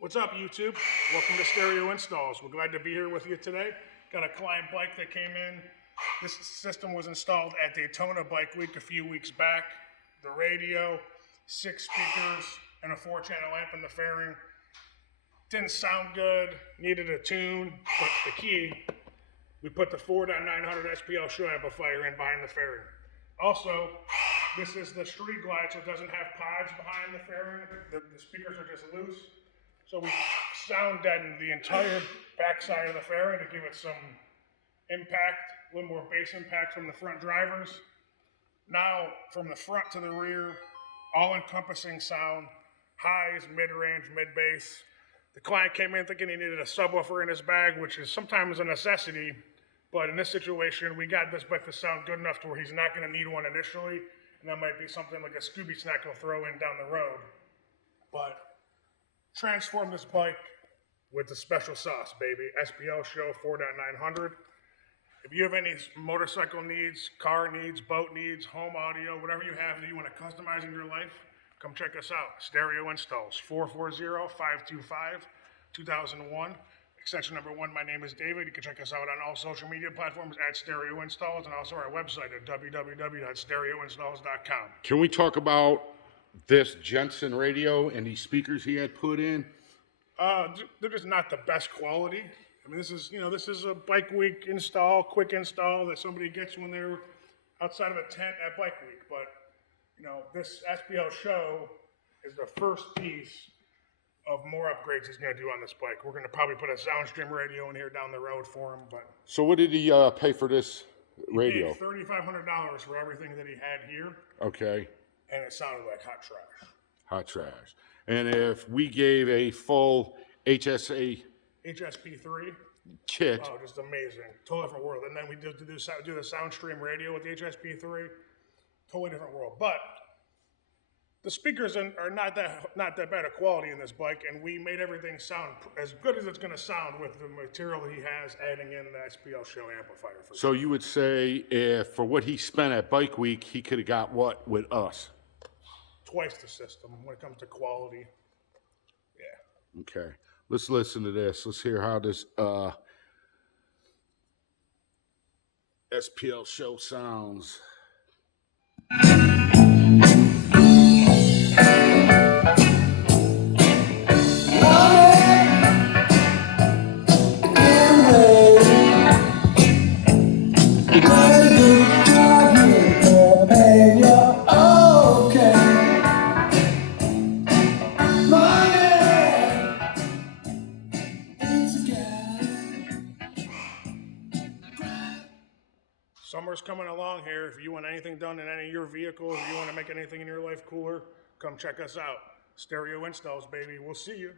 What's up, YouTube? Welcome to Stereo Installs. We're glad to be here with you today. Got a client bike that came in. This system was installed at Daytona Bike Week a few weeks back. The radio, 6 speakers, and a 4-channel amp in the fairing. Didn't sound good, needed a tune, but the key, we put the 4.900 SPL Show amplifier in behind the fairing. Also, this is the street glide, so it doesn't have pods behind the fairing. The speakers are just loose. So we sound deadened the entire backside of the fairing to give it some impact, a little more bass impact from the front drivers. Now, from the front to the rear, all-encompassing sound, highs, mid-range, mid-bass. The client came in thinking he needed a subwoofer in his bag, which is sometimes a necessity, but in this situation, we got this bike to sound good enough to where he's not gonna need one initially, and that might be something like a Scooby snack he'll throw in down the road. But transform this bike with the special sauce, baby. SPL Show 4.900. If you have any motorcycle needs, car needs, boat needs, home audio, whatever you have that you want to customize in your life, come check us out. Stereo Installs, 440-525-2001. Extension number 1, my name is David. You can check us out on all social media platforms at Stereo Installs and also our website at www.stereoinstalls.com. Can we talk about this Jensen radio and these speakers he had put in? They're just not the best quality. I mean, this is a bike week install, quick install that somebody gets when they're outside of a tent at bike week. But, this SPL Show is the first piece of more upgrades he's going to do on this bike. We're going to probably put a Soundstream radio in here down the road for him. But so what did he pay for this radio? He paid $3,500 for everything that he had here. Okay. And it sounded like hot trash. Hot trash. And if we gave a full HSP3 kit. Oh, just amazing. Totally different world. And then we do the Soundstream radio with the HSP3. Totally different world. But the speakers are not that bad a quality in this bike, and we made everything sound as good as it's going to sound with the material he has, adding in the SPL Show amplifier. So you would say if for what he spent at Bike Week, he could have got what with us? Twice the system when it comes to quality. Yeah. Okay. Let's listen to this. Let's hear how this SPL Show sounds. Summer's coming along here. If you want anything done in any of your vehicles, if you want to make anything in your life cooler, come check us out. Stereo Installs, baby. We'll see you.